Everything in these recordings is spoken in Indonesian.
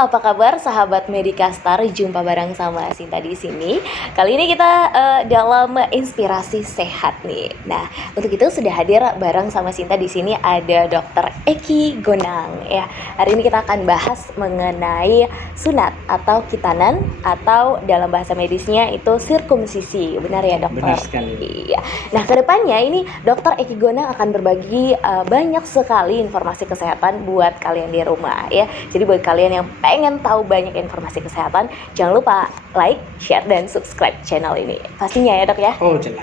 apa kabar sahabat Medikastar? Jumpa bareng sama Sinta di sini. Kali ini kita dalam inspirasi sehat nih. Nah, untuk itu sudah hadir bareng sama Sinta di sini ada Dokter Eki Gonang ya. Hari ini kita akan bahas mengenai sunat atau khitanan atau dalam bahasa medisnya itu sirkumsisi. Benar ya, Dokter? Benar sekali. Iya. Nah, kedepannya ini Dokter Eki Gonang akan berbagi banyak sekali informasi kesehatan buat kalian di rumah ya. Jadi buat kalian yang pengen tahu banyak informasi kesehatan, jangan lupa like, share, dan subscribe channel ini. Pastinya ya, Dok ya. Oh, jelas.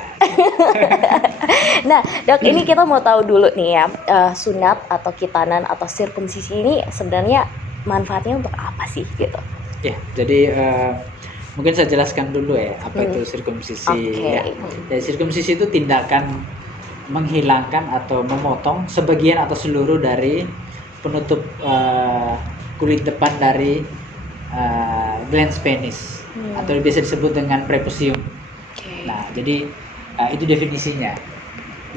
Nah, Dok, ini kita mau tahu dulu nih ya, sunat atau khitanan atau sirkumsisi ini sebenarnya manfaatnya untuk apa sih gitu? Ya, jadi mungkin saya jelaskan dulu ya apa itu sirkumsisi. Oke. Ya. Jadi sirkumsisi itu tindakan menghilangkan atau memotong sebagian atau seluruh dari penutup kulit depan dari glans penis atau biasa disebut dengan prepucium. Okay. Nah, jadi itu definisinya.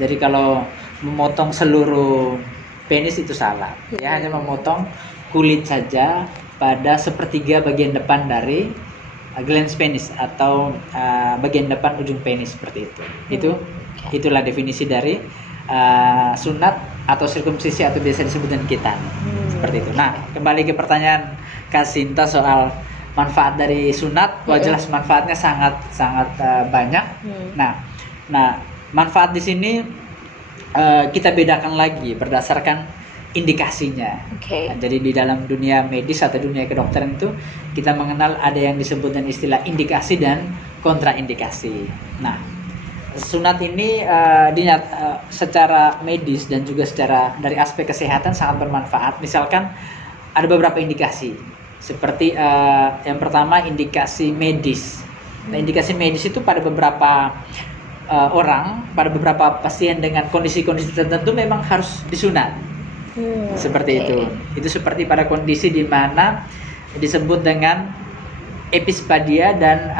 Jadi kalau memotong seluruh penis itu salah. Ya, hanya memotong kulit saja pada sepertiga bagian depan dari glans penis atau bagian depan ujung penis seperti itu. Itulah definisi dari sunat atau sirkumsisi atau biasa disebut dengan khitan. Seperti itu. Nah, kembali ke pertanyaan Kak Sinta soal manfaat dari sunat. Wah, jelas manfaatnya sangat banyak. Nah, manfaat di sini kita bedakan lagi berdasarkan indikasinya. Okay. Nah, jadi di dalam dunia medis atau dunia kedokteran itu kita mengenal ada yang disebut dengan istilah indikasi dan kontraindikasi. Nah, sunat ini secara medis dan juga secara dari aspek kesehatan sangat bermanfaat. Misalkan ada beberapa indikasi seperti yang pertama indikasi medis. Nah, indikasi medis itu pada beberapa pada beberapa pasien dengan kondisi-kondisi tertentu memang harus disunat. Seperti itu. Itu seperti pada kondisi di mana disebut dengan epispadia dan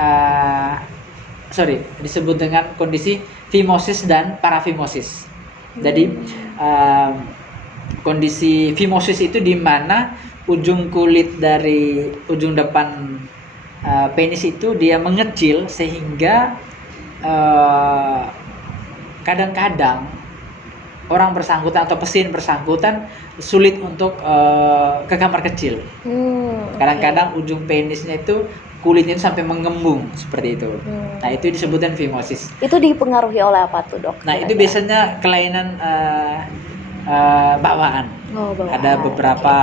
disebut dengan kondisi fimosis dan parafimosis. Jadi kondisi fimosis itu di mana ujung kulit dari ujung depan penis itu dia mengecil sehingga kadang-kadang orang bersangkutan atau pasien bersangkutan sulit untuk ke kamar kecil. Kadang-kadang ujung penisnya itu kulitnya sampai mengembung seperti itu. Nah, itu disebutkan fimosis. Itu dipengaruhi oleh apa tuh, Dok? Nah, itu biasanya kelainan bawaan. Bawaan. Ada beberapa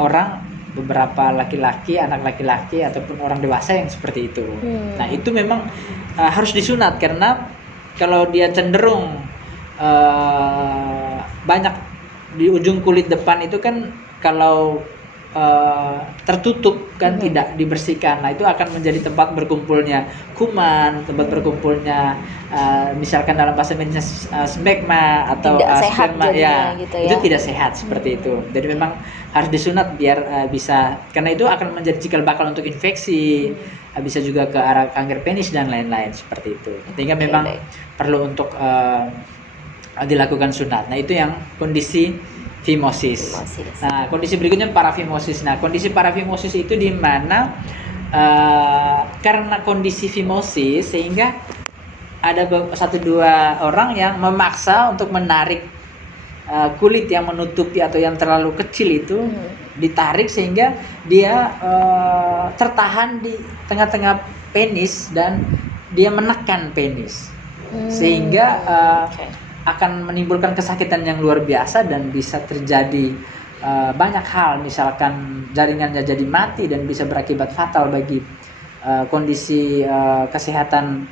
orang, beberapa laki-laki, anak laki-laki ataupun orang dewasa yang seperti itu. Nah, itu memang harus disunat karena kalau dia cenderung banyak di ujung kulit depan itu kan kalau tertutup kan tidak dibersihkan. Nah, itu akan menjadi tempat berkumpulnya kuman, tempat berkumpulnya misalkan dalam bahasa medisnya smegma atau sperma ya, gitu ya. Itu tidak sehat seperti itu. Jadi memang harus disunat biar bisa, karena itu akan menjadi cikal bakal untuk infeksi, bisa juga ke arah kanker penis dan lain-lain seperti itu. Sehingga memang perlu untuk dilakukan sunat. Nah, itu yang kondisi fimosis. Nah, kondisi berikutnya parafimosis. Nah, kondisi parafimosis itu di mana karena kondisi fimosis sehingga ada 1-2 orang yang memaksa untuk menarik kulit yang menutupi atau yang terlalu kecil itu ditarik sehingga dia tertahan di tengah-tengah penis dan dia menekan penis sehingga akan menimbulkan kesakitan yang luar biasa dan bisa terjadi banyak hal, misalkan jaringannya jadi mati dan bisa berakibat fatal bagi kondisi kesehatan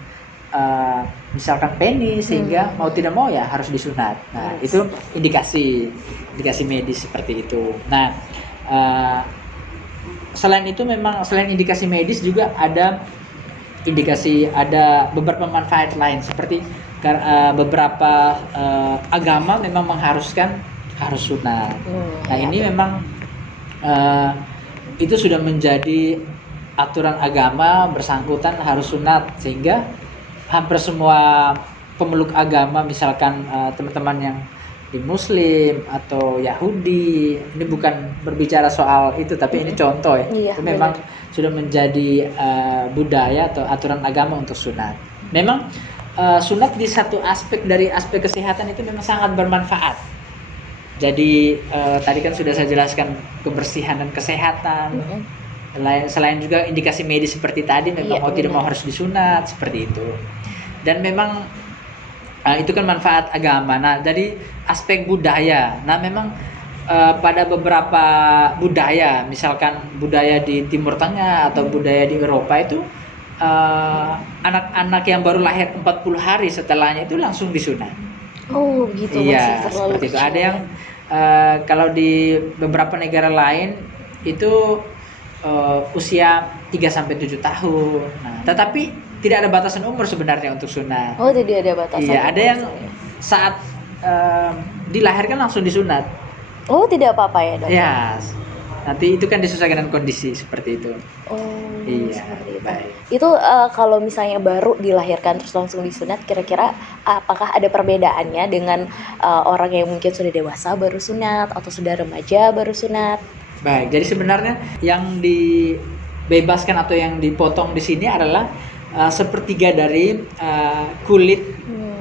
misalkan penis, sehingga mau tidak mau ya harus disunat. Nah, itu indikasi medis seperti itu. Nah, selain itu memang selain indikasi medis juga ada beberapa manfaat lain seperti beberapa agama memang mengharuskan harus sunat. Nah, ini memang itu sudah menjadi aturan agama bersangkutan harus sunat, sehingga hampir semua pemeluk agama, misalkan teman-teman yang di Muslim atau Yahudi. Ini bukan berbicara soal itu, tapi ini contoh ya. Iya, Itu memang sudah menjadi budaya atau aturan agama untuk sunat. Memang sunat di satu aspek dari aspek kesehatan itu memang sangat bermanfaat. Jadi tadi kan sudah saya jelaskan kebersihan dan kesehatan. Selain juga indikasi medis seperti tadi, memang mau tidak mau harus disunat seperti itu. Dan memang itu kan manfaat agama. Nah, jadi aspek budaya. Nah, memang pada beberapa budaya, misalkan budaya di Timur Tengah atau budaya di Eropa itu anak-anak yang baru lahir 40 hari setelahnya itu langsung disunat. Oh, gitu. Iya, Masih terlalu seperti itu. kecil, Ada yang kalau di beberapa negara lain itu usia 3 sampai 7 tahun. Nah, tetapi tidak ada batasan umur sebenarnya untuk sunat. Oh, tidak ada batasan. Iya, ada umur yang saya. saat dilahirkan langsung disunat. Oh, tidak apa-apa ya, Dok? Ya, nanti itu kan disesuaikan dengan kondisi seperti itu. Oh, Iya, seperti itu. baik. Itu kalau misalnya baru dilahirkan terus langsung disunat, kira-kira apakah ada perbedaannya dengan orang yang mungkin sudah dewasa baru sunat atau sudah remaja baru sunat? Baik, jadi sebenarnya yang dibebaskan atau yang dipotong di sini adalah sepertiga dari kulit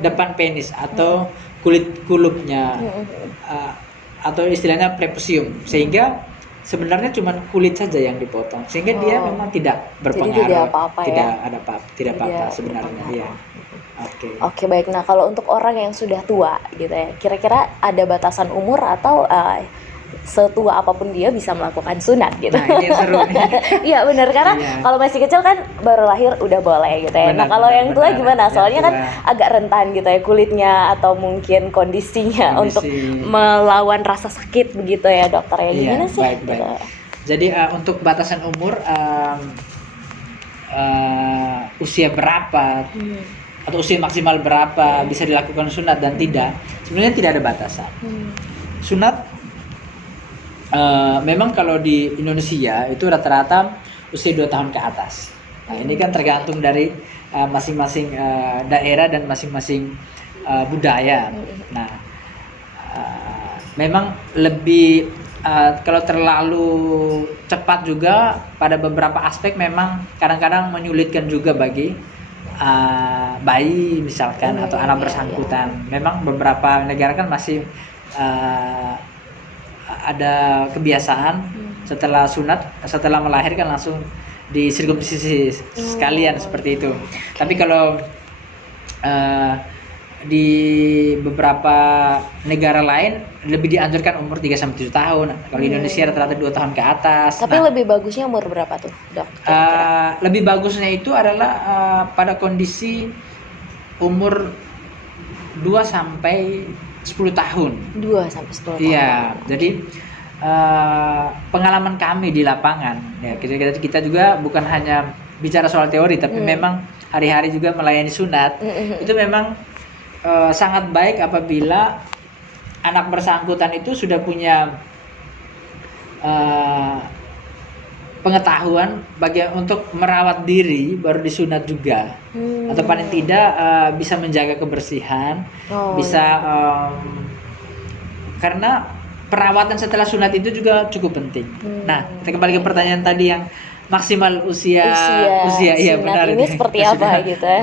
depan penis atau kulit kulupnya, atau istilahnya prepusium, sehingga sebenarnya cuma kulit saja yang dipotong, sehingga dia memang tidak berpengaruh, tidak apa-apa ya? tidak apa-apa sebenarnya. Iya. Oke, baik. Nah, kalau untuk orang yang sudah tua gitu ya, kira-kira ada batasan umur atau setua apapun dia bisa melakukan sunat gitu? Nah, ini yang seru nih. Iya, benar, karena Iya. kalau masih kecil kan baru lahir udah boleh gitu ya. Benar, Nah, kalau yang tua benar. gimana? Yang Soalnya kan tua. agak rentan gitu ya kulitnya atau mungkin kondisinya untuk melawan rasa sakit begitu ya, dokter ya. Gimana sih? Baik. Gitu. Jadi untuk batasan umur usia berapa atau usia maksimal berapa bisa dilakukan sunat dan tidak, sebenarnya tidak ada batasan. Sunat memang kalau di Indonesia itu rata-rata usia 2 tahun ke atas. Nah, ini kan tergantung dari masing-masing daerah dan masing-masing budaya. Nah, memang lebih kalau terlalu cepat juga pada beberapa aspek memang kadang-kadang menyulitkan juga bagi bayi misalkan atau anak bersangkutan. Memang beberapa negara kan masih ada kebiasaan setelah sunat, setelah melahirkan langsung disirkumsisi sekalian seperti itu. Tapi kalau di beberapa negara lain lebih dianjurkan umur 3 sampai 7 tahun. Kalau Indonesia rata-rata 2 tahun ke atas. Tapi lebih bagusnya umur berapa tuh, Dok? Lebih bagusnya itu adalah pada kondisi umur 2 sampai 10 tahun. 2 sampai 10 tahun. Iya, jadi pengalaman kami di lapangan ya, kita juga bukan hanya bicara soal teori, tapi memang hari-hari juga melayani sunat. Itu memang sangat baik apabila anak bersangkutan itu sudah punya pengetahuan untuk merawat diri baru disunat juga, atau paling tidak bisa menjaga kebersihan, bisa karena perawatan setelah sunat itu juga cukup penting. Nah, kita kembali ke pertanyaan tadi yang maksimal usia iya benar, ini seperti apa gitu ya?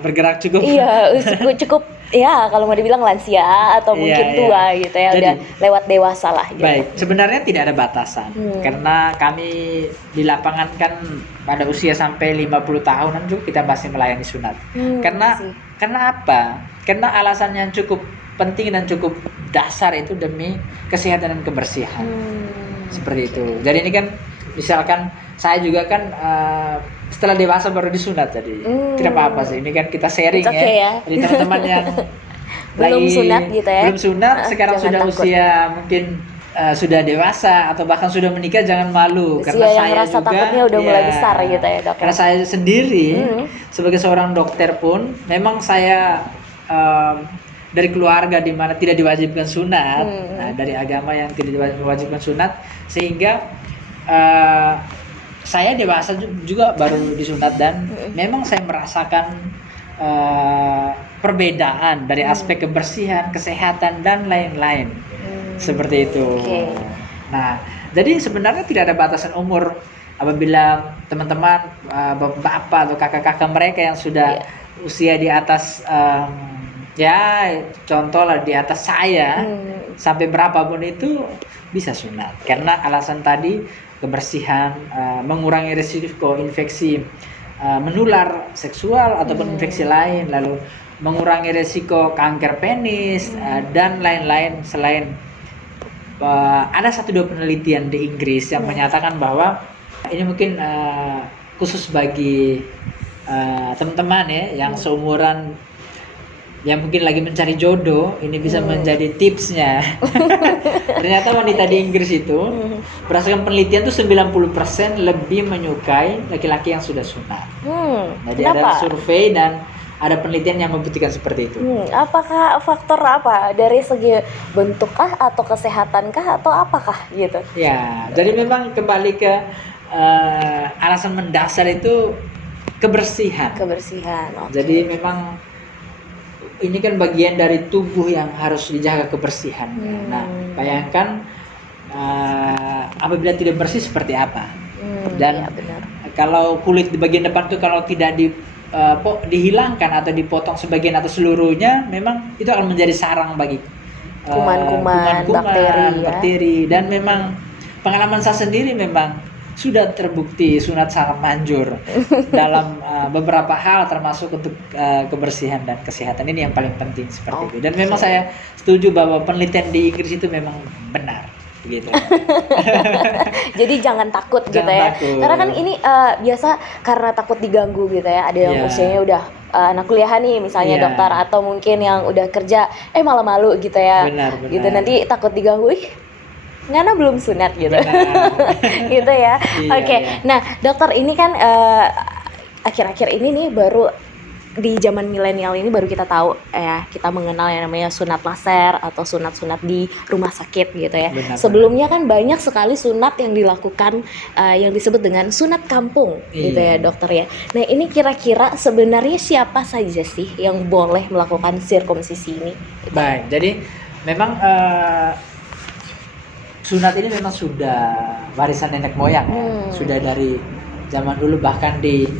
Bergerak cukup. Iya, cukup ya kalau mau dibilang lansia atau mungkin tua gitu ya. Jadi, udah lewat dewasa lah gitu. Baik, sebenarnya tidak ada batasan. Karena kami di lapangan kan pada usia sampai 50 tahunan juga kita masih melayani sunat. Karena apa? Karena alasan yang cukup penting dan cukup dasar itu demi kesehatan dan kebersihan. Seperti itu. Jadi ini kan misalkan saya juga kan setelah dewasa baru disunat, jadi tidak apa-apa sih. Ini kan kita sharing ya. Jadi teman-teman yang belum sunat gitu ya. Belum sunat, sekarang sudah takut. Usia mungkin sudah dewasa atau bahkan sudah menikah, jangan malu. Usia karena yang saya rasa juga takutnya udah mulai besar gitu ya, Dok. Karena saya sendiri sebagai seorang dokter pun memang saya dari keluarga di mana tidak diwajibkan sunat, nah, dari agama yang tidak diwajibkan sunat, sehingga saya dewasa juga baru disunat dan memang saya merasakan perbedaan dari aspek kebersihan, kesehatan dan lain-lain. Seperti itu. Oke. Nah, jadi sebenarnya tidak ada batasan umur apabila teman-teman, bapak-bapak atau kakak-kakak mereka yang sudah usia di atas, ya contoh lah di atas saya, sampai berapapun itu bisa sunat. Karena alasan tadi kebersihan, mengurangi risiko infeksi menular seksual ataupun infeksi lain, lalu mengurangi risiko kanker penis dan lain-lain. Selain ada 1-2 penelitian di Inggris yang menyatakan bahwa ini mungkin khusus bagi teman-teman ya yang seumuran, yang mungkin lagi mencari jodoh, ini bisa menjadi tipsnya. Ternyata wanita di Inggris itu berdasarkan penelitian tuh 90% lebih menyukai laki-laki yang sudah sunat. Jadi ada survei dan ada penelitian yang membuktikan seperti itu. Apakah faktor apa? Dari segi bentukkah atau kesehatankah atau apakah gitu? Ya, jadi memang kembali ke alasan mendasar itu kebersihan. Kebersihan. Okay. Jadi memang ini kan bagian dari tubuh yang harus dijaga kebersihannya. Nah, bayangkan apabila tidak bersih seperti apa. Dan ya benar. Kalau kulit di bagian depan itu kalau tidak dihilangkan atau dipotong sebagian atau seluruhnya, memang itu akan menjadi sarang bagi kuman-kuman, bakteri. Dan memang pengalaman saya sendiri memang sudah terbukti sunat sangat manjur dalam beberapa hal, termasuk untuk kebersihan dan kesehatan. Ini yang paling penting seperti itu. Dan memang saya setuju bahwa penelitian di Inggris itu memang benar gitu. Jadi jangan takut gitu ya. Takut. Karena kan ini biasa karena takut diganggu gitu ya. Ada yang usianya udah anak kuliahan nih misalnya dokter, atau mungkin yang udah kerja malah malu gitu ya. Benar. Gitu nanti takut diganggu. Ngana belum sunat gitu. Gitu ya. Oke. Nah, dokter ini kan akhir-akhir ini nih baru di zaman milenial ini baru kita tahu ya, kita mengenal yang namanya sunat laser atau sunat-sunat di rumah sakit gitu ya. Sebelumnya kan banyak sekali sunat yang dilakukan yang disebut dengan sunat kampung gitu ya dokter ya. Nah, ini kira-kira sebenarnya siapa saja sih yang boleh melakukan sirkumsisi ini? Baik, jadi memang sunat ini memang sudah warisan nenek moyang ya. Sudah dari zaman dulu, bahkan di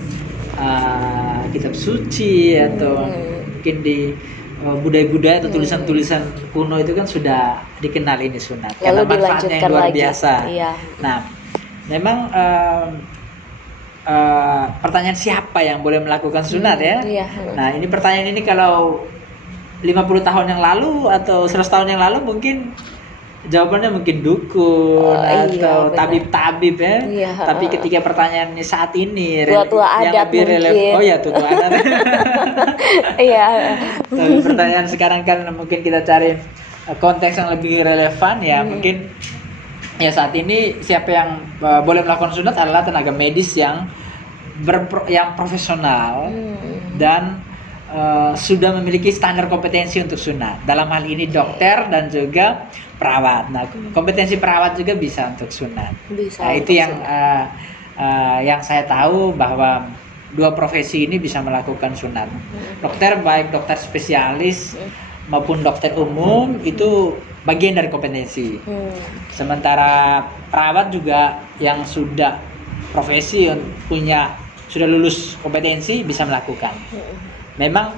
kitab suci atau mungkin di budaya-budaya atau tulisan-tulisan kuno itu kan sudah dikenal ini sunat. Karena manfaatnya yang luar biasa. Nah, memang pertanyaan siapa yang boleh melakukan sunat ya? Nah, ini pertanyaan ini kalau 50 tahun yang lalu atau 100 tahun yang lalu mungkin jawabannya mungkin dukun atau tabib-tabib ya. Tapi ketika pertanyaannya saat ini tua-tua yang adat lebih relevan, tua-tua adat. Tapi pertanyaan sekarang kan mungkin kita cari konteks yang lebih relevan ya. Mungkin ya saat ini siapa yang boleh melakukan sunat adalah tenaga medis yang profesional dan sudah memiliki standar kompetensi untuk sunat. Dalam hal ini dokter dan juga perawat. Nah, kompetensi perawat juga bisa untuk sunat. Nah, itu yang saya tahu bahwa 2 profesi ini bisa melakukan sunat. Dokter, baik dokter spesialis maupun dokter umum, itu bagian dari kompetensi. Sementara perawat juga yang sudah profesi, sudah lulus kompetensi bisa melakukan. Memang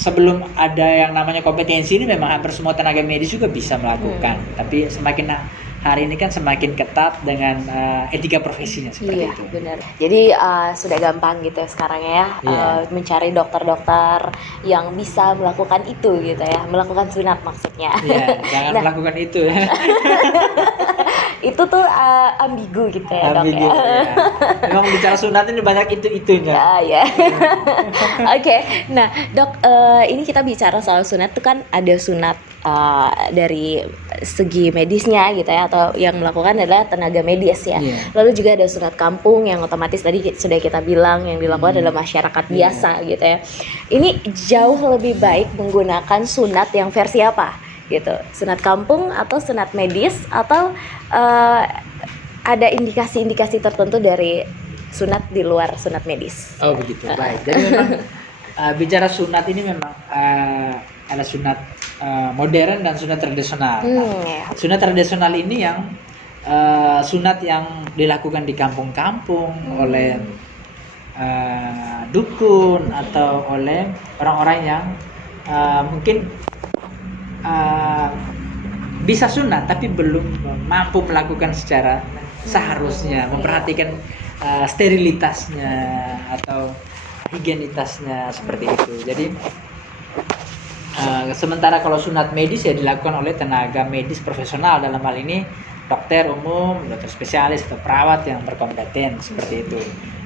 sebelum ada yang namanya kompetensi ini memang hampir semua tenaga medis juga bisa melakukan. Tapi semakin hari ini kan semakin ketat dengan etika profesinya seperti itu. Iya, benar. Jadi sudah gampang gitu ya sekarang ya, mencari dokter-dokter yang bisa melakukan itu gitu ya, melakukan sunat maksudnya. Iya, jangan melakukan itu. Itu tuh ambigu gitu ya dok ya. Memang bicara sunat ini banyak itu-itunya. Ya. Oke, nah dok, ini kita bicara soal sunat tuh kan ada sunat dari segi medisnya gitu ya, atau yang melakukan adalah tenaga medis ya. Lalu juga ada sunat kampung yang otomatis tadi sudah kita bilang yang dilakukan adalah masyarakat biasa gitu ya. Ini jauh lebih baik menggunakan sunat yang versi apa gitu? Sunat kampung atau sunat medis, atau ada indikasi-indikasi tertentu dari sunat di luar sunat medis? Oh begitu, baik. Jadi memang bicara sunat ini memang ada sunat modern dan sunat tradisional. Ya. Sunat tradisional ini yang sunat yang dilakukan di kampung-kampung oleh dukun atau oleh orang-orang yang mungkin bisa sunat tapi belum mampu melakukan secara seharusnya, memperhatikan sterilitasnya atau higienitasnya seperti itu. Jadi sementara kalau sunat medis ya dilakukan oleh tenaga medis profesional, dalam hal ini dokter umum, dokter spesialis atau perawat yang berkompeten seperti itu.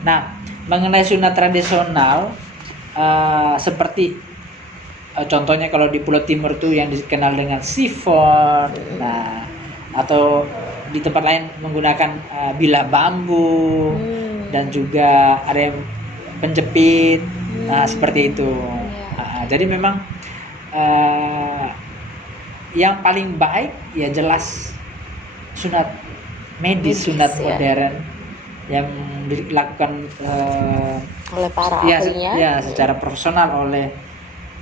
Nah, mengenai sunat tradisional seperti contohnya kalau di Pulau Timur tuh yang dikenal dengan sifon, nah atau di tempat lain menggunakan bilah bambu dan juga ada yang penjepit, nah seperti itu. Jadi memang yang paling baik ya jelas sunat medis, sunat modern yang dilakukan oleh para ahlinya ya secara profesional oleh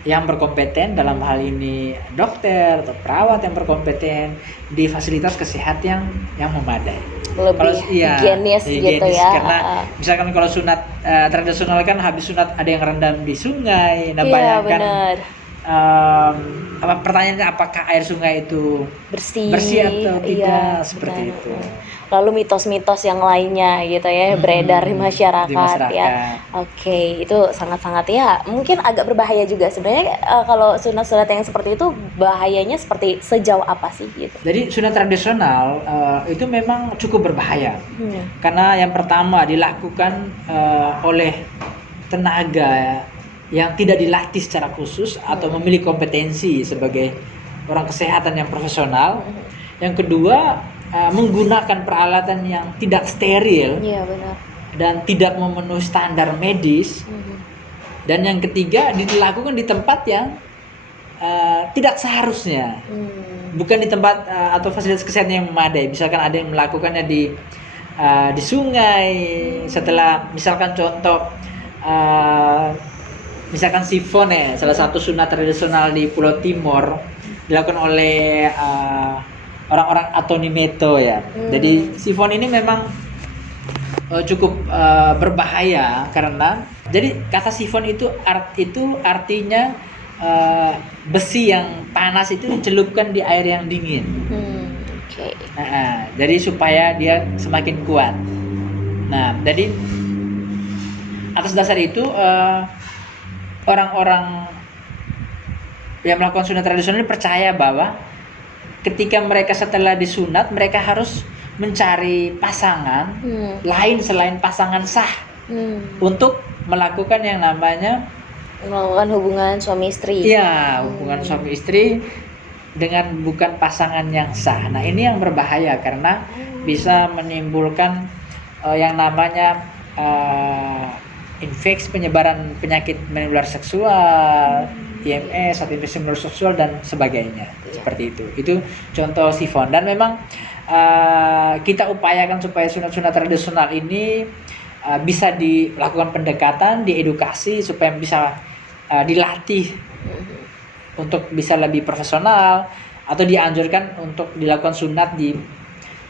yang berkompeten, dalam hal ini dokter atau perawat yang berkompeten di fasilitas kesehatan yang memadai. Lebih higienis gitu ya. Karena misalkan kalau sunat tradisional kan habis sunat ada yang rendam di sungai. Nah, bayangkan pertanyaannya apakah air sungai itu bersih atau tidak, seperti itu. Lalu mitos-mitos yang lainnya gitu ya beredar di masyarakat ya. Oke, itu sangat-sangat ya mungkin agak berbahaya juga sebenarnya. Kalau sunat-sunat yang seperti itu bahayanya seperti sejauh apa sih gitu? Jadi sunat tradisional itu memang cukup berbahaya karena yang pertama dilakukan oleh tenaga yang tidak dilatih secara khusus atau memiliki kompetensi sebagai orang kesehatan yang profesional. Yang kedua, menggunakan peralatan yang tidak steril dan tidak memenuhi standar medis. Dan yang ketiga, dilakukan di tempat yang tidak seharusnya, bukan di tempat atau fasilitas kesehatan yang memadai. Misalkan ada yang melakukannya di sungai, setelah misalkan contoh misalkan sifon ya, salah satu sunat tradisional di Pulau Timur dilakukan oleh orang-orang Atonimeto ya. Jadi sifon ini memang cukup berbahaya karena jadi kata sifon itu artinya besi yang panas itu dicelupkan di air yang dingin. Nah, jadi supaya dia semakin kuat. Nah, jadi atas dasar itu orang-orang yang melakukan sunat tradisional ini percaya bahwa ketika mereka setelah disunat mereka harus mencari pasangan lain selain pasangan sah untuk melakukan yang namanya melakukan hubungan suami istri. Iya, hubungan suami istri dengan bukan pasangan yang sah. Nah, ini yang berbahaya karena bisa menimbulkan yang namanya infeksi, penyebaran penyakit menular seksual, IMS atau infeksi menular seksual dan sebagainya. Seperti itu. Itu contoh sifon. Dan memang kita upayakan supaya sunat-sunat tradisional ini bisa dilakukan pendekatan, diedukasi supaya bisa dilatih untuk bisa lebih profesional atau dianjurkan untuk dilakukan sunat di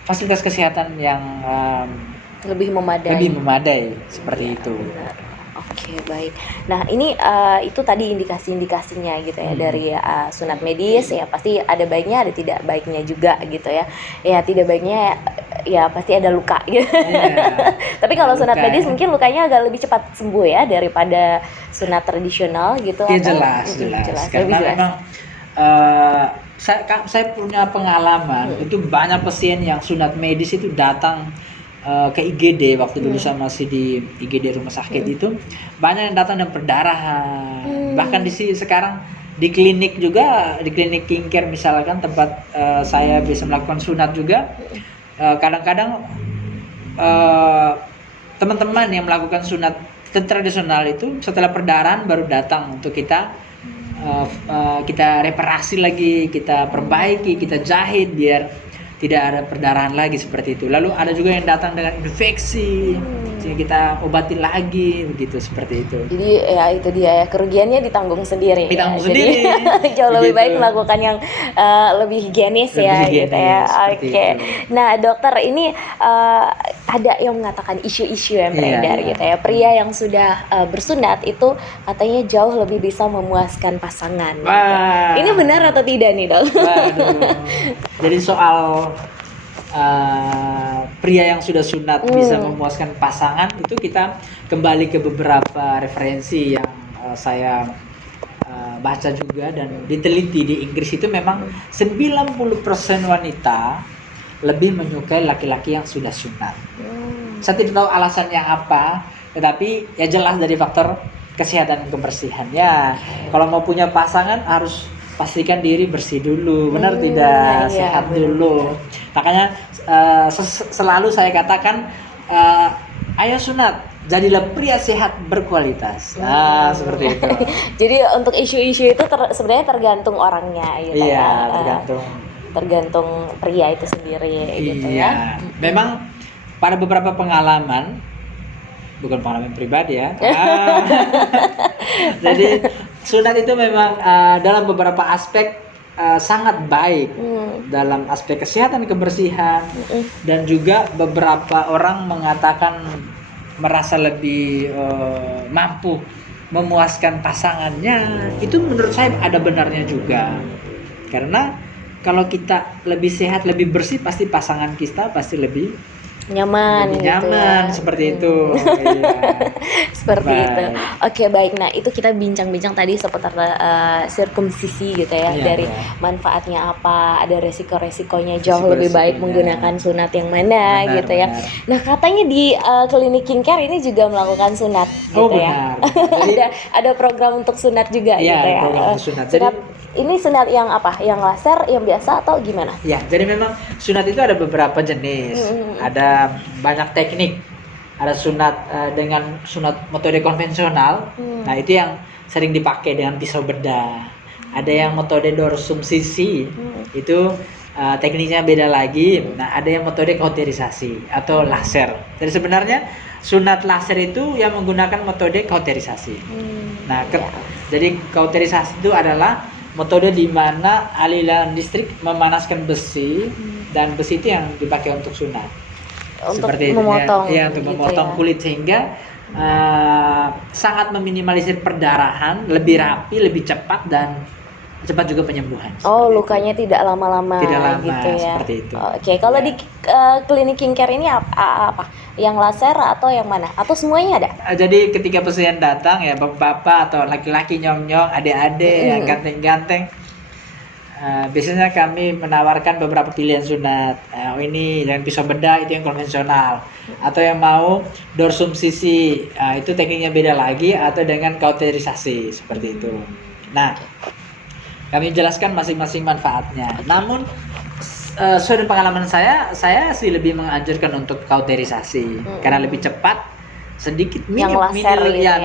fasilitas kesehatan yang lebih memadai seperti itu. Benar. Oke, baik. Nah, ini itu tadi indikasi-indikasinya gitu ya dari sunat medis ya pasti ada baiknya, ada tidak baiknya juga gitu ya. Ya tidak baiknya ya pasti ada luka gitu. Tapi kalau sunat medis mungkin lukanya agak lebih cepat sembuh ya daripada sunat tradisional gitu. Iya, jelas. Karena memang saya punya pengalaman itu banyak pasien yang sunat medis itu datang ke IGD waktu dulu saya masih di IGD rumah sakit itu banyak yang datang dan perdarahan. Bahkan di sini sekarang di klinik juga, di klinik King Care misalkan tempat saya bisa melakukan sunat juga, kadang-kadang teman-teman yang melakukan sunat tradisional itu setelah perdarahan baru datang untuk kita reparasi lagi, kita perbaiki, kita jahit biar tidak ada perdarahan lagi seperti itu. Lalu ada juga yang datang dengan infeksi sehingga kita obati lagi begitu, seperti itu. Jadi ya itu dia ya, kerugiannya ditanggung sendiri. Ditanggung ya. sendiri. Jadi jauh lebih Begitu. baik melakukan yang lebih higienis ya Lebih gitu ya. higienis, seperti Oke. itu. Nah dokter ini ada yang mengatakan isu-isu yang beredar Iya. gitu ya. Pria yang sudah bersunat itu katanya jauh lebih bisa memuaskan pasangan. Gitu. Wah. Ini benar atau tidak nih dok? Waduh. Jadi soal pria yang sudah sunat bisa memuaskan pasangan, itu kita kembali ke beberapa referensi yang saya baca juga dan diteliti di Inggris. Itu memang 90% wanita lebih menyukai laki-laki yang sudah sunat. Saya tidak tahu alasannya apa, tetapi ya jelas dari faktor kesehatan dan kebersihan. Ya, kalau mau punya pasangan harus pastikan diri bersih dulu, benar tidak? Iya, Sehat benar. dulu. Makanya selalu saya katakan, ayo sunat, jadilah pria sehat berkualitas. Nah, seperti itu. Jadi untuk isu-isu itu sebenarnya tergantung orangnya gitu Iya, ya. Tergantung pria itu sendiri gitu ya. Iya, memang pada beberapa pengalaman, bukan pengalaman pribadi ya. Jadi sunat itu memang dalam beberapa aspek sangat baik, dalam aspek kesehatan kebersihan, dan juga beberapa orang mengatakan merasa lebih mampu memuaskan pasangannya. Itu menurut saya ada benarnya juga, karena kalau kita lebih sehat, lebih bersih, pasti pasangan kita pasti lebih Nyaman gitu nyaman, ya. seperti itu. Iya. Seperti Baik. itu. Oke, baik. Nah, itu kita bincang-bincang tadi seputar sirkumsisi gitu ya, Iya, dari iya. manfaatnya apa, ada resiko-resikonya, jauh Resiko-resikonya. lebih baik menggunakan sunat yang mana Benar, gitu ya. benar. Nah, katanya di klinik King-Care ini juga melakukan sunat Oh, gitu ya. benar. Jadi ada program untuk sunat juga Iya, gitu ada ya. program untuk sunat. Sunat ini sunat yang apa? Yang laser, yang biasa atau gimana? ya, jadi memang sunat itu ada beberapa jenis. Ada banyak teknik. Ada sunat dengan sunat metode konvensional. Nah, itu yang sering dipakai dengan pisau bedah. Ada yang metode dorsum sisi. Itu tekniknya beda lagi. Nah, ada yang metode kauterisasi atau laser. Jadi sebenarnya sunat laser itu yang menggunakan metode kauterisasi. Nah, jadi kauterisasi itu adalah metode di mana aliran listrik memanaskan besi, dan besi itu yang dipakai untuk sunat. Untuk Seperti itu, memotong ya, untuk gitu memotong ya. kulit, sehingga sangat meminimalisir perdarahan, lebih rapi, lebih cepat, dan cepat juga penyembuhan. Oh, Seperti lukanya tidak lama-lama Tidak lama, gitu ya. seperti itu. Oke, kalau Ya. di klinik King-Care ini apa? Yang laser atau yang mana? Atau semuanya ada? Jadi ketika pasien datang ya, bapak-bapak atau laki-laki nyong-nyong, adik-adik yang ganteng-ganteng, biasanya kami menawarkan beberapa pilihan sunat. Oh, ini yang pisau bedah, itu yang konvensional. Atau yang mau dorsum sisi, itu tekniknya beda lagi, atau dengan kauterisasi, seperti itu. Nah, kami jelaskan masing-masing manfaatnya. Namun sesuai dengan pengalaman saya sih lebih menganjurkan untuk kauterisasi, karena lebih cepat, sedikit Yang laser gitu ya.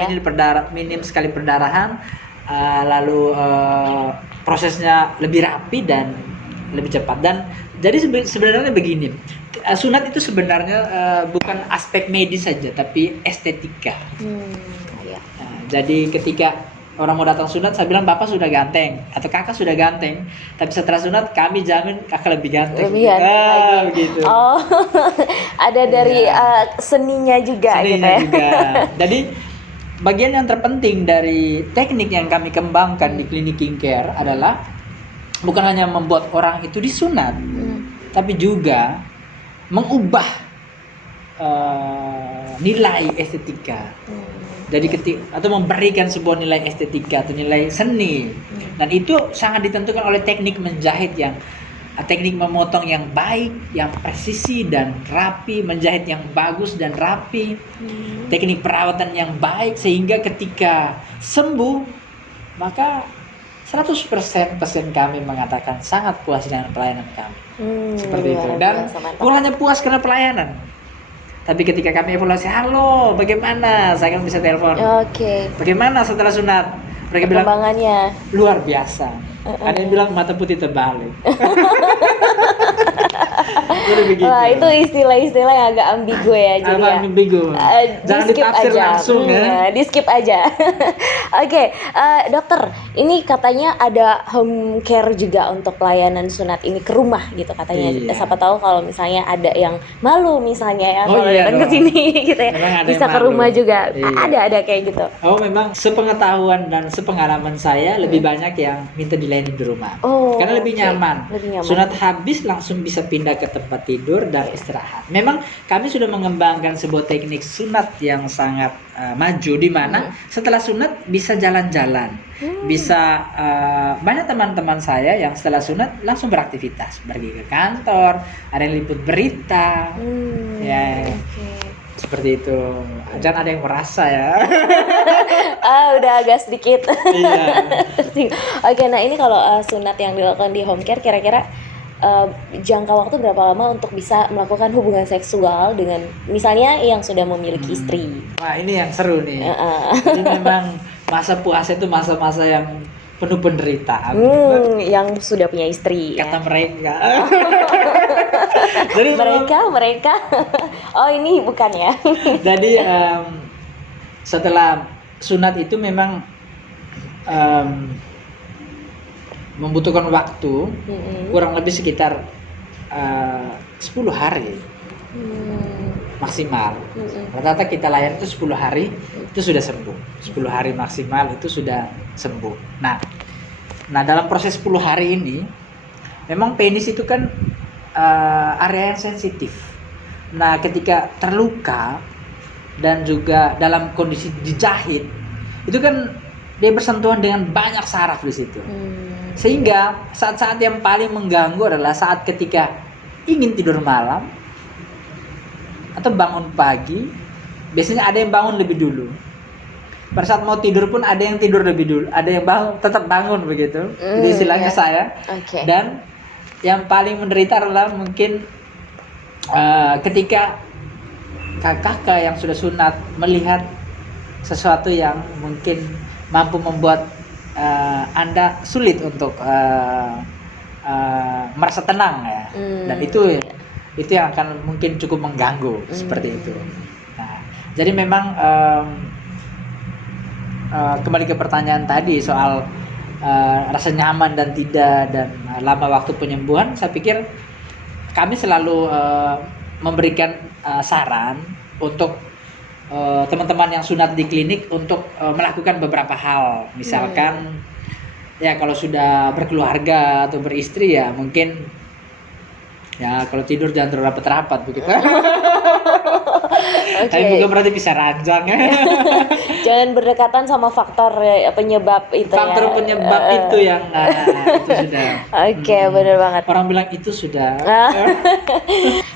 minim sekali perdarahan, lalu prosesnya lebih rapi dan lebih cepat. Dan jadi sebenarnya begini, sunat itu sebenarnya bukan aspek medis saja, tapi estetika. Iya. Nah, jadi ketika orang mau datang sunat, saya bilang bapak sudah ganteng atau kakak sudah ganteng, tapi setelah sunat kami jamin kakak lebih ganteng. Lebih ganteng lagi. Begitu. Oh, ada dari seninya juga gitu Seninya ya. juga. Jadi bagian yang terpenting dari teknik yang kami kembangkan di klinik King-Care adalah bukan hanya membuat orang itu disunat, tapi juga mengubah nilai estetika. Jadi atau memberikan sebuah nilai estetika atau nilai seni. Dan itu sangat ditentukan oleh teknik menjahit teknik memotong yang baik, yang presisi dan rapi, menjahit yang bagus dan rapi, teknik perawatan yang baik, sehingga ketika sembuh maka 100% pasien kami mengatakan sangat puas dengan pelayanan kami. Seperti itu. Luar Dan biasa, mantap. bukan hanya puas karena pelayanan, tapi ketika kami evaluasi, halo bagaimana, saya kan bisa telepon, Oke. bagaimana setelah sunat, mereka bilang Perkembangannya. luar biasa. Ada yang bilang mata putih terbalik. Jadi begitu. Wah, itu istilah-istilah yang agak ambigu ya, jadi Apa ya. ambigu? Jangan Di-skip ditafsir aja. langsung ya. Di skip aja. Oke, dokter, ini katanya ada home care juga untuk pelayanan sunat ini ke rumah gitu katanya. Iya. Siapa tahu kalau misalnya ada yang malu misalnya ya Oh kalau iya datang ke dong. sini gitu ya. Memang ada Bisa yang ke malu. rumah juga. Iya. Ada kayak gitu. Oh memang sepengetahuan dan sepengalaman saya lebih banyak yang minta dilayani di rumah. Oh, Karena lebih oke. nyaman. Lebih nyaman. Sunat habis langsung bisa pindah ke tempat tidur dan istirahat. Memang kami sudah mengembangkan sebuah teknik sunat yang sangat maju di mana setelah sunat bisa jalan-jalan. Bisa banyak teman-teman saya yang setelah sunat langsung beraktivitas, pergi ke kantor, ada yang liput berita. Ya. Oke. Seperti itu. Jangan ada yang merasa ya. Udah agak sedikit. Iya. Oke, nah ini kalau sunat yang dilakukan di home care kira-kira jangka waktu berapa lama untuk bisa melakukan hubungan seksual dengan misalnya yang sudah memiliki istri? Wah ini yang seru nih. Jadi memang masa puasa itu masa-masa yang penuh penderitaan. Yang sudah punya istri. Kata Ya. mereka. Jadi mereka. Oh ini bukan ya? Jadi setelah sunat itu memang membutuhkan waktu kurang lebih sekitar 10 hari maksimal. Rata-rata kita layani itu 10 hari itu sudah sembuh. 10 hari maksimal itu sudah sembuh. Nah dalam proses 10 hari ini memang penis itu kan area yang sensitif. Nah ketika terluka dan juga dalam kondisi dijahit itu kan dia bersentuhan dengan banyak saraf di situ. Sehingga saat-saat yang paling mengganggu adalah saat ketika ingin tidur malam atau bangun pagi. Biasanya ada yang bangun lebih dulu. Pada saat mau tidur pun ada yang tidur lebih dulu, ada yang tetap bangun begitu. Jadi istilahnya saya. Okay. Dan yang paling menderita adalah mungkin ketika kakak yang sudah sunat melihat sesuatu yang mungkin mampu membuat Anda sulit untuk merasa tenang ya. Dan itu yang akan mungkin cukup mengganggu seperti itu. Nah, jadi memang kembali ke pertanyaan tadi soal rasa nyaman dan tidak dan lama waktu penyembuhan, saya pikir kami selalu memberikan saran untuk teman-teman yang sunat di klinik untuk melakukan beberapa hal. Misalkan ya kalau sudah berkeluarga atau beristri ya mungkin ya kalau tidur jangan terlalu rapat-rapat begitu. Tapi bukan berarti bisa ranjang ya. Jangan berdekatan sama faktor penyebab itu. Faktor ya. penyebab itu yang itu sudah. Oke, benar banget. Orang bilang itu sudah.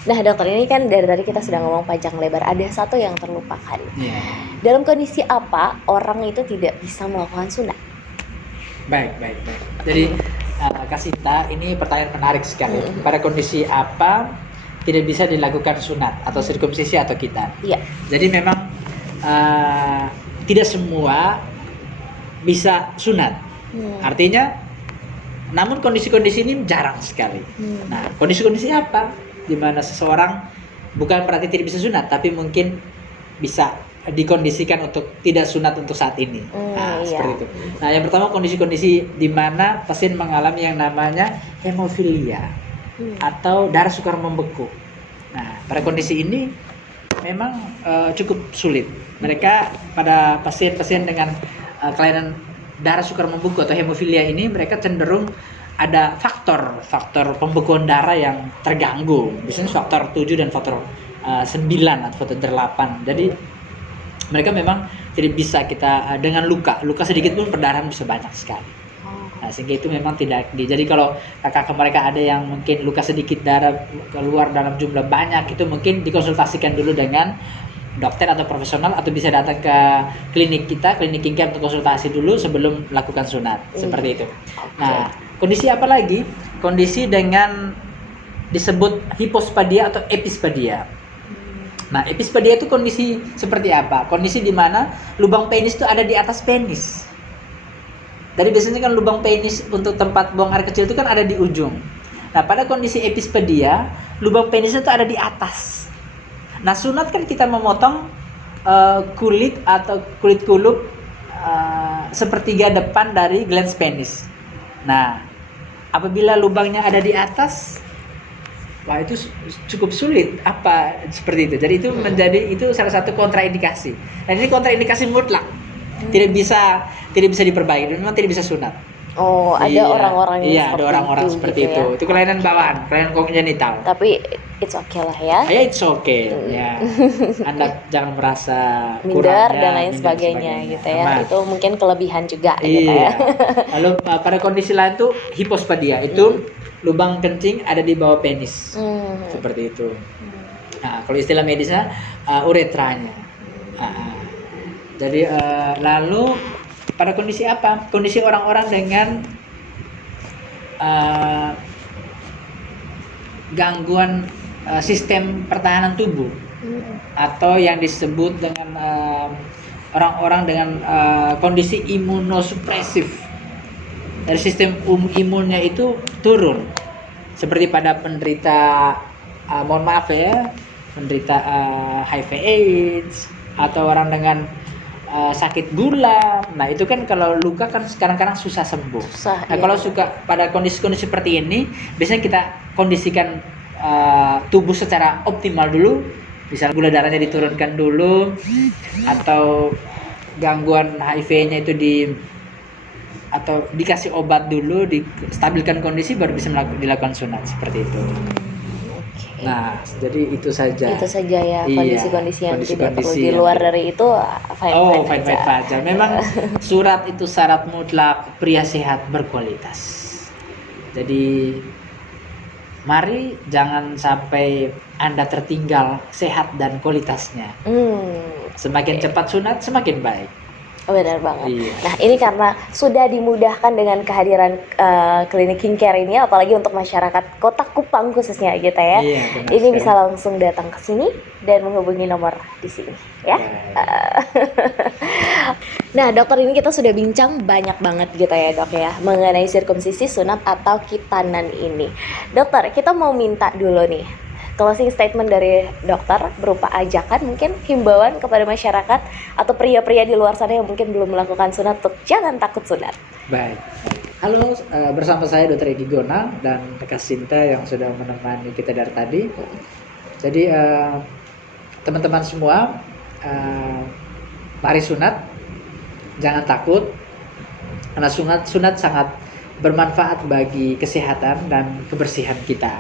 Nah dokter, ini kan dari tadi kita sudah ngomong panjang lebar. Ada satu yang terlupakan. Yeah. Dalam kondisi apa orang itu tidak bisa melakukan sunat? Baik. Jadi Kak Sinta, ini pertanyaan menarik sekali. Pada kondisi apa tidak bisa dilakukan sunat atau sirkumsisi atau khitan? Iya. Jadi memang tidak semua bisa sunat. Artinya, namun kondisi-kondisi ini jarang sekali. Nah, kondisi-kondisi apa? Di mana seseorang bukan berarti tidak bisa sunat, tapi mungkin bisa dikondisikan untuk tidak sunat untuk saat ini. Seperti itu. Nah, yang pertama kondisi-kondisi di mana pasien mengalami yang namanya hemofilia atau darah sukar membeku. Nah, pada kondisi ini memang cukup sulit. Mereka pada pasien-pasien dengan kelainan darah sukar membeku atau hemofilia ini mereka cenderung ada faktor pembekuan darah yang terganggu. Biasanya faktor 7 dan faktor 9 atau faktor 8. Jadi mereka memang tidak bisa kita dengan luka sedikit pun perdarahan bisa banyak sekali. Nah, sehingga itu memang tidak jadi kalau kakak mereka ada yang mungkin luka sedikit darah keluar dalam jumlah banyak, itu mungkin dikonsultasikan dulu dengan dokter atau profesional atau bisa datang ke klinik kita, klinik Kinkem untuk konsultasi dulu sebelum melakukan sunat. Seperti itu. Nah, kondisi apa lagi? Kondisi dengan disebut hipospadia atau epispadia. Nah, epispadia itu kondisi seperti apa? Kondisi di mana lubang penis itu ada di atas penis. Jadi biasanya kan lubang penis untuk tempat buang air kecil itu kan ada di ujung. Nah, pada kondisi epispedia, lubang penisnya itu ada di atas. Nah, sunat kan kita memotong kulit atau kulit kulup sepertiga depan dari glans penis. Nah, apabila lubangnya ada di atas, wah itu cukup sulit apa seperti itu. Jadi itu itu salah satu kontraindikasi. Dan ini kontraindikasi mutlak. Tidak bisa diperbaiki, dan memang tidak bisa sunat. Oh, ada orang-orang yang ada orang-orang seperti gitu itu. ya. Itu kelainan bawaan, kelainan kongenital. Tapi it's okay lah ya. Ya, it's okay. Ya. Anda jangan merasa Minder kurangnya, dan lain minder sebagainya gitu ya. Aman. Itu mungkin kelebihan juga gitu ya. Iya. Lalu pada kondisi lain tuh hipospadia, itu lubang kencing ada di bawah penis. Seperti itu. Nah, kalau istilah medisnya uretranya. Jadi lalu pada kondisi apa? Kondisi orang-orang dengan gangguan sistem pertahanan tubuh atau yang disebut dengan orang-orang dengan kondisi imunosupresif. Dari sistem imunnya itu turun. Seperti pada penderita mohon maaf ya, penderita HIV/AIDS atau orang dengan sakit gula. Nah, itu kan kalau luka kan kadang-kadang susah sembuh. Nah, Iya. kalau suka pada kondisi-kondisi seperti ini, biasanya kita kondisikan tubuh secara optimal dulu. Misalnya gula darahnya diturunkan dulu, atau gangguan HIV-nya itu atau dikasih obat dulu, distabilkan kondisi, baru bisa dilakukan sunat seperti itu. Nah, jadi itu saja. Itu saja ya Iya, kondisi-kondisi yang tidak perlu kondisi-kondisi di yang luar tidak- dari itu fine aja. Memang surat itu syarat mutlak pria sehat berkualitas. Jadi mari jangan sampai Anda tertinggal sehat dan kualitasnya. Semakin cepat sunat, semakin baik. Benar banget. Iya. Nah, ini karena sudah dimudahkan dengan kehadiran klinik skincare ini, apalagi untuk masyarakat Kota Kupang khususnya gitu ya. Iya, benar Ini sekali. bisa langsung datang ke sini dan menghubungi nomor di sini ya. Nah, dokter, ini kita sudah bincang banyak banget gitu ya, Dok ya, mengenai sirkumsisi, sunat atau khitanan ini. Dokter, kita mau minta dulu nih closing statement dari dokter berupa ajakan, mungkin himbauan kepada masyarakat atau pria-pria di luar sana yang mungkin belum melakukan sunat untuk jangan takut sunat. Baik. Halo, bersama saya Dr. Egi Gona dan rekan Sinta yang sudah menemani kita dari tadi. Jadi teman-teman semua, mari sunat, jangan takut, karena sunat sangat bermanfaat bagi kesehatan dan kebersihan kita.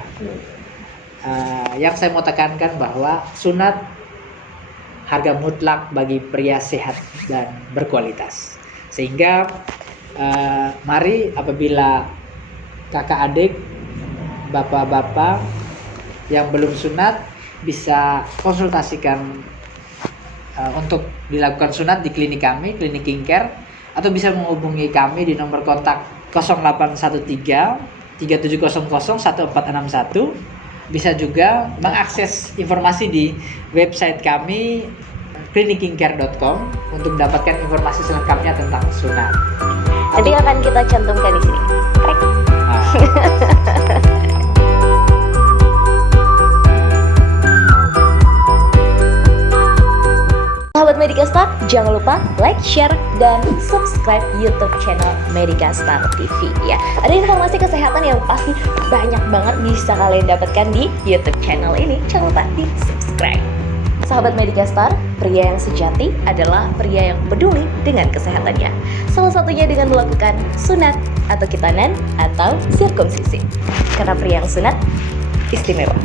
Yang saya mau tekankan bahwa sunat harga mutlak bagi pria sehat dan berkualitas. Sehingga mari apabila kakak adik, bapak-bapak yang belum sunat bisa konsultasikan untuk dilakukan sunat di klinik kami, klinik skincare, atau bisa menghubungi kami di nomor kontak 0813 3700 1461. Bisa juga mengakses informasi di website kami klinikskincare.com untuk mendapatkan informasi selengkapnya tentang sunat. Nanti akan kita cantumkan di sini. Krek. Sahabat Medicastar, jangan lupa like, share, dan subscribe YouTube channel Medicastar TV ya. Ada informasi kesehatan yang pasti banyak banget bisa kalian dapatkan di YouTube channel ini. Jangan lupa di subscribe. Sahabat Medicastar, pria yang sejati adalah pria yang peduli dengan kesehatannya. Salah satunya dengan melakukan sunat atau khitanan atau sirkumsisi. Karena pria yang sunat istimewa.